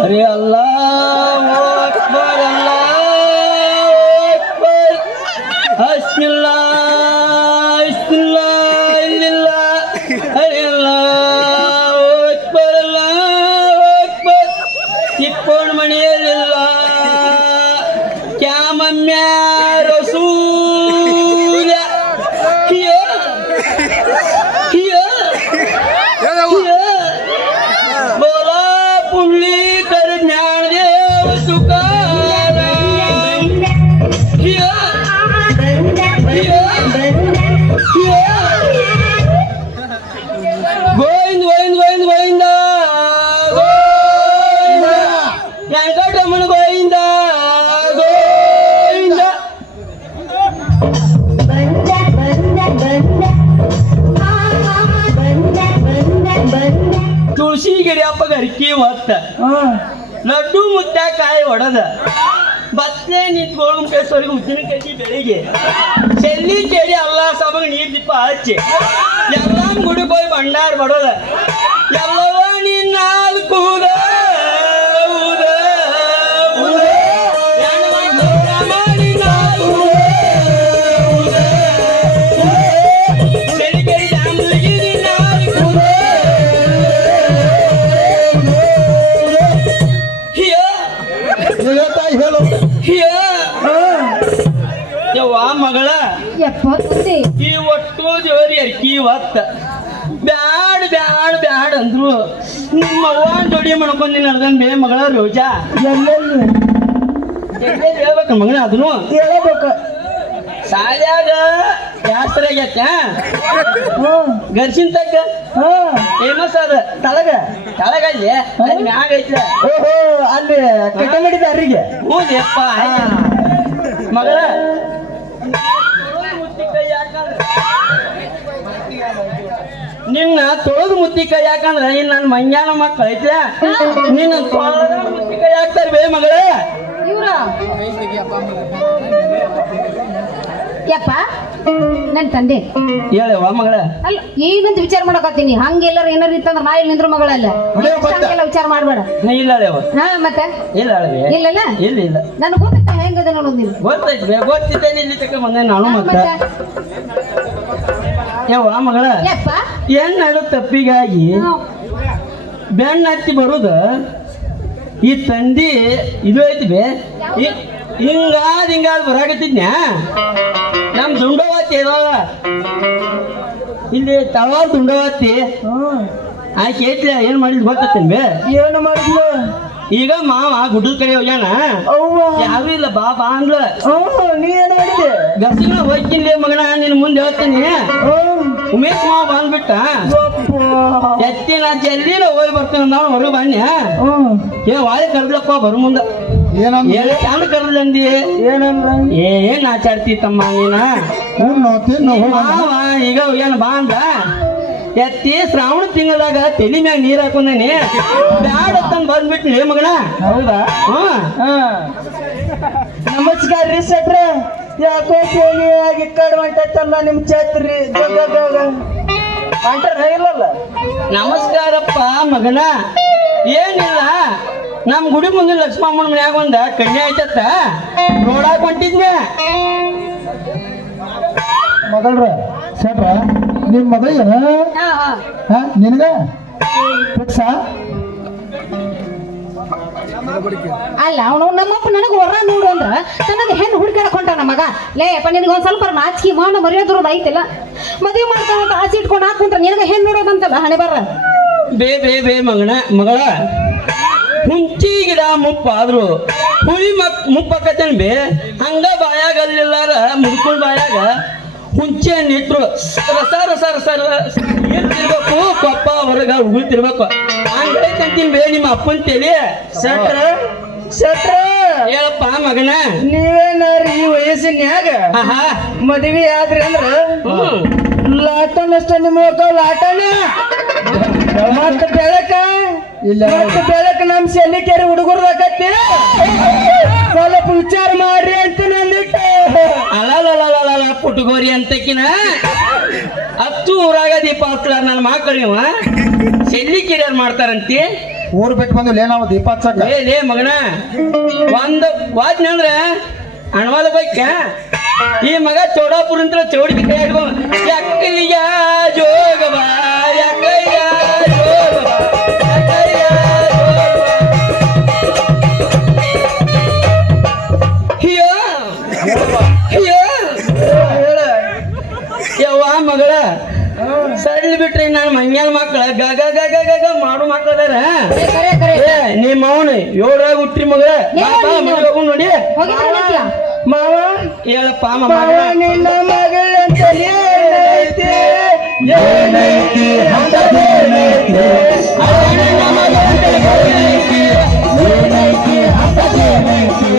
अरे अल्लाह अकबर हस्बिल्लाह इल्लल्लाह अरे अल्लाह अकबर तिप्पोण मणियलिಲ್ಲ क्या मम्म्या रसूल हिया बोला पुंडलीकर ज्ञानदेव तुकाराम हिया गोविंद गोविंद गोविंद गोविंद वेंकटरमण गोविंद गोविंद तुळशी ಗಿಡಪ್ಪ ಗರ್ಕಿ ಹೊತ್ತ ಲಡ್ಡು ಮುದ್ದ ಕಾಯಿ ಹೊಡೆದ ಬತ್ತಲೆ ನಿಂತ್ಕೊಳ್ಳು ಕೇಸರಿಗೆ ಉದ್ದಿನ ಕಡ್ಡಿ ಬೆಳಿಗ್ಗೆ ಚೆಲ್ಲಿ ಕೇಳಿ ಅಲ್ಲ ಸಭೆಗೆ ನೀರು ದೀಪ ಹಚ್ಚಿ ಎಲ್ಲ ಗುಡಿಗೆ ಹೋಗಿ ಭಂಡಾರ ಬಡೋದ ಎಲ್ಲವ ನಿನ್ನ ಕೂದ ಮಗಳ ಈ ಒಟ್ಟು ದೇವರಿ ಅರ್ಕಿ ಹೊತ್ತ ಬ್ಯಾಡ್ ಬ್ಯಾಡ್ ಬ್ಯಾಡ್ ಅಂದ್ರು ನಿಮ್ಮ ಅವ್ವನ ಜೋಡಿ ಮಾಡ್ಕೊಂಡಿ ನಡ್ದನ್ ಬೇ ಮಗಳ ರೋಜಾ ಎಲ್ಲೆಲ್ಲಿ ಹೇಳ್ಬೇಕ ಮಗಳ ಅದನ್ನು ಹೇಳ್ಬೇಕ ಶಾಲ್ಯಾಗ ಜಾಸ್ತಿಯಾಗೈತ ಗರ್ಸಿನ ತಕ್ಕ ಫೇಮಸ್ ಅದ ತಳಗಲ್ಲಿ ಮ್ಯಾಗ ಐತಿ ಓಹೋ ಅಲ್ಲಿ ಕಟ್ಟ ಮಾಡಿದ ಅರಿಗೆ ಹೂದಪ್ಪ ಮಗಳ ನಿನ್ನ ತೊಳೆದು ಮುತ್ತಿಕ ಯಾಕಂದ್ರೆ ಇನ್ನು ನನ್ನ ಮಂಗ್ಯಾನ ಮಕ್ಕಳು ಐತೆ ನಿನ್ನ ತೊಳೆದ ಮುತ್ತಿಕ ಯಾಕ್ತಾರೆ ಬೇ ಮಗಳೇ ಯಪ್ಪ ನನ್ ತಂದೆ ಹೇಳವ ಮಗಳ ಅಲ್ಲ ಈಗಂತ ವಿಚಾರ ಮಾಡಕತ್ತೀನಿ ಹಂಗೆಲ್ಲರ ಏನಾರ ಇತ್ತಂದ್ರ ನಾ ಇಲ್ಲಿ ನಿಂದ್ರ ಮಗಳಲ್ಲ ಹಂಗೆಲ್ಲ ವಿಚಾರ ಮಾಡ್ಬೇಡ ಇಲ್ಲ ಹಾ ಮತ್ತೆ ಇಲ್ಲ ಇಲ್ಲಲ್ಲ ಇಲ್ಲ ನನ್ ಗೊತ್ತ ಹೆಂಗದ ನೋಡೋದು ನೀನು ಗೊತ್ತೈತಿ ಗೊತ್ತಿದ್ದೇನೆ ಇಲ್ಲಿ ತಕ್ಕ ಬಂದೆ ನಾನು ಮತ್ತೆ ಯವ್ವ ಮಗಳ ಯಪ್ಪ ಏನಾದ್ರು ತಪ್ಪಿಗಾಗಿ ಬೆಣ್ಣ ಹತ್ತಿ ಬರುದ ಈ ತಂದಿ ಇದು ಐತಿ ಬೇ ಹಿಂಗಾದ್ ಬರಾಕತ್ತಿದ್ನ್ಯಾ ನಮ್ ದುಂಡವಾತಿ ಇದಾವ ಇಲ್ಲಿ ತಳವಾರ ದುಂಡವಾತಿ ಆಕೆ ಐತ್ಲ ಏನ್ ಮಾಡಿದ್ ಗೊತ್ತೇನ್ ಬೇ ಏನು ಮಾಡಿದ್ಲು ಈಗ ಮಾವ ಗುಡ್ಡದ ಕಡೆ ಹೋಗ್ಯಾನ ಯಾರು ಇಲ್ಲ ಬಾ ಅಂದ್ಲ ನೀ ಏನ್ ಮಾಡಿದೆ ಗಸಿನ ಹೋಗ್ಕಿನ್ಲಿ ಮಗನ ನಿನ್ ಮುಂದೆ ಹೇಳ್ತೀನಿ ಉಮೇಶ್ ಮಾವ ಬಂದ್ಬಿಟ್ಟ ಎತ್ತಿ ನಾ ಜಲ್ದಿನ ಹೋಗಿ ಬರ್ತೀನಿ ನಾನು ಹೊರಗೆ ಬನ್ನಿ ಏ ವಾಯಿ ಕರ್ದ್ಲಪ್ಪ ಬರು ಮುಂದ ಚಂದ ಕರ್ದ್ಲಂದಿ ಏನ್ ಆಚಾಡ್ತಿ ತಮ್ಮ ನೀನ ಮಾವ ಈಗ ಹೋಗ್ಯಾನ ಬಾ ಅಂದ ಎತ್ತಿ ಶ್ರಾವಣ ತಿಂಗಳದಾಗ ತಲೆ ಮ್ಯಾಗ ನೀರ್ ಹಾಕೊಂಡೇನಿ ಬ್ಯಾಡ ತಂದ್ ಬಂದ್ಬಿಟ್ನಿ ಮಗನ ಹೌದಾ ನಮಸ್ಕಾರ ರೀ ಸೆಟ್ರ ಯಾಕೋ ಆಗಿ ಕಡ್ ಹೊಂಟಲ್ಲ ನಿಮ್ ಛತ್ರಿ ಹೊಂಟಾರ ಇಲ್ಲಲ್ಲ ನಮಸ್ಕಾರಪ್ಪ ಮಗನ ಏನಿಲ್ಲ ನಮ್ ಗುಡಿ ಮುಂದೆ ಲಕ್ಷ್ಮಮ್ಮನ ಮನ್ಯಾಗ ಒಂದ ಕನ್ಯೆ ಆಯ್ತತ್ತ ನೋಡಾಕ್ ಹೊಂಟಿದ್ನೆ ಮಗಳ್ರ ಸೆಟ್ರ ನಿಮ್ ಮಗಳಿಗೇನ ನಿನಗ ಫಿಕ್ಸಾ ಅಲ್ಲ ಅವನು ನಮ್ಮಪ್ಪ ನನಗೆ ಹೊರ ನೋಡು ಅಂದ್ರ ನನಗೆ ಹೆಣ್ಣು ಹುಡುಕಾಡಕ್ ಹೊಂಟಾನ ಮಗ ಲೇ ಅಪ್ಪ ನಿನಗೆ ಒಂದ್ ಸ್ವಲ್ಪ ನಾಚಿಕೆ ಮಾನ ಮರ್ಯಾದರೋದು ಐತಿಲ್ಲ ಮದುವೆ ಮಾಡ್ತಾವಂತ ಆಸೆ ಇಟ್ಕೊಂಡು ಹಾಕುಂತ ನಿನಗೆ ಹೆಣ್ಣು ನೋಡೋದಂತಲ್ಲ ಹಣೆ ಬರ್ರ ಬೇ ಮಗಳ ಹುಂಚಿ ಗಿಡ ಮುಪ್ಪಾದ್ರು ಹುಳಿ ಮುಪ್ಪಕ್ಕತ್ತೇನ್ ಬೇ ಹಂಗ ಬಾಯಾಗ ಅಲ್ಲಿಲ್ಲಾರ ಮುಡ್ಕೊಂಡ್ ಬಾಯಾಗ ಹುಂಚೆ ಹಣ್ಣು ಇಟ್ರು ರಸ ಇರ್ತಿರ್ಬೇಕು ಕೊಪ್ಪ ಹೊರಗ ಉಗುಳ್ತಿರ್ಬೇಕು ಹಂಗೈತಂತೀನಿ ಬೇ ನಿಮ್ಮ ಅಪ್ಪನ ತಲೆ ಸೆಟ್ರ ಹೇಳಪ್ಪ ಮಗನ ನೀವೇನಾರಿ ಈ ವಯಸ್ಸಿನ್ಯಾಗ ಮದ್ವಿ ಆದ್ರಿ ಅಂದ್ರ ಲಾಟನ್ ಅಷ್ಟ ನಿಮ್ಮ ಲಾಟನ ಮತ್ತ ಬೆಳಕ ಇಲ್ಲ. ಮತ್ತ ಬೆಳಕ ನಮ್ ಶೆಲ್ಲಿಕೆರೆ ಹುಡುಗರು ಆಗತ್ತೆ ಸ್ವಲ್ಪ ವಿಚಾರ ಮಾಡ್ರಿ ಅಂತ ನಂದಿಟ್ಟೆ ಅಲ್ಲ ಪುಟಗೋರಿ ಅಂತಕಿನ ಹತ್ತು ಊರಾಗ ದೀಪ ಹಚ್ಚಲ ನನ್ನ ಮಕ್ಕಳು ಇವ ಶೆಲ್ಲಿ ಕಿರಿಯರ್ ಮಾಡ್ತಾರಂತಿ. ಊರ್ ಬಿಟ್ಟು ಬಂದಿಲ್ಲ ನಾವು ದೀಪ ಹಚ್ಚಕ್ಕ. ಲೇ ಮಗನ ಒಂದು ವಾದ್ನಂದ್ರ ಅಣವಾದ ಬೈಕ ಈ ಮಗ ಚೌಡಾಪುರ ಅಂತ ಚೌಡಿಗೆ ಕೈ ಹಿಡ್ಕೊಂಡು ಎಕ್ಕಯ್ಯ ಜೋಗಬ ಎಕ್ಕಯ್ಯ ಜೋಗಬ ಎಕ್ಕಯ್ಯ ಅಯ್ಯೋ ಅಯ್ಯೋ ಯವ್ವ ಮಗಳ ಸಡ್ಲಿ ಬಿಟ್ರಿ ನಾನು ಮಂಗ್ಯಾನ ಮಕ್ಕಳ ಗಗ ಗಗ ಗಗ ಮಾಡು ಮಕ್ಕಳದಾರ ಕರೆ ಕರೆ ನಿಮ್ಮ ಅವನು ಏಳರಾಗ ಹುಟ್ರಿ ಮಗಳ ಹೋಗು ನೋಡಿ ಹೋಗಿದ್ರಲ್ಲತ್ಯ ಮಾವ ಹೇಳಪ್ಪ ಮಾವ ನಿನ್ನ ಮಗಳಂತ ಏನೈತಿ ಏನೈತಿ ಅಂತದೇನೈತಿ ಏನೈತಿ ಅಂತದೇನೈತಿ